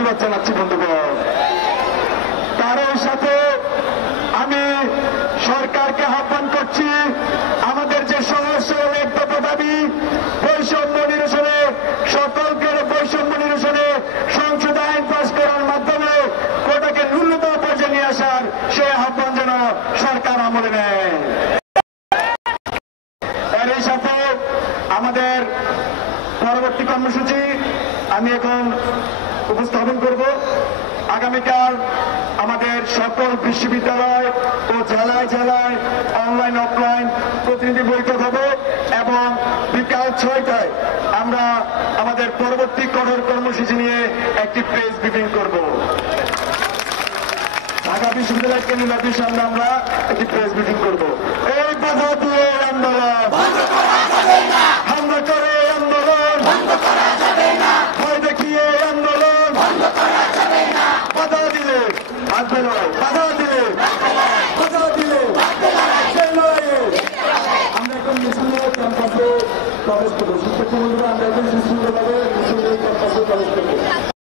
প্রতিবাদ জানাচ্ছি বন্ধুগণ। তার সাথে আমি সরকারকে আহ্বান করছি, আমাদের যে সমস্যা দাবি বৈষম্য নিরসনে, সকলকে বৈষম্য নিরসনে সংসদ আইন পাস করার মাধ্যমে কোটাকে ন্যূনতম পর্যায়ে নিয়ে আসার সে আহ্বান যেন সরকার আমলে নেয়। এর সাথে আমাদের পরবর্তী কর্মসূচি আমি এখন উপস্থাপন করব। আগামীকাল আমাদের সকল বিশ্ববিদ্যালয় ও জেলায় জেলায় অনলাইন অফলাইন প্রতিনিধি বৈঠক হবে এবং বিকাল 6টায় আমরা আমাদের পরবর্তী কঠোর কর্মসূচি নিয়ে একটি প্রেস ব্রিফিং করব। ঢাকা বিশ্ববিদ্যালয় কেন্দ্রীয় অফিসের সামনে আমরা একটি প্রেস ব্রিফিং করব। এই বাধা দিয়ে আন্দোলন হামলা করে, আন্দোলন ভয় দেখিয়ে আন্দোলন বাধা দিলে বাধা দিলে আমরা এখন মিছিলে ক্যাম্পাসে প্রবেশ করবো। শিক্ষক বন্ধুরা আমরা এখন সুন্দরভাবে মিছিলে ক্যাম্পাসে প্রবেশ করবো।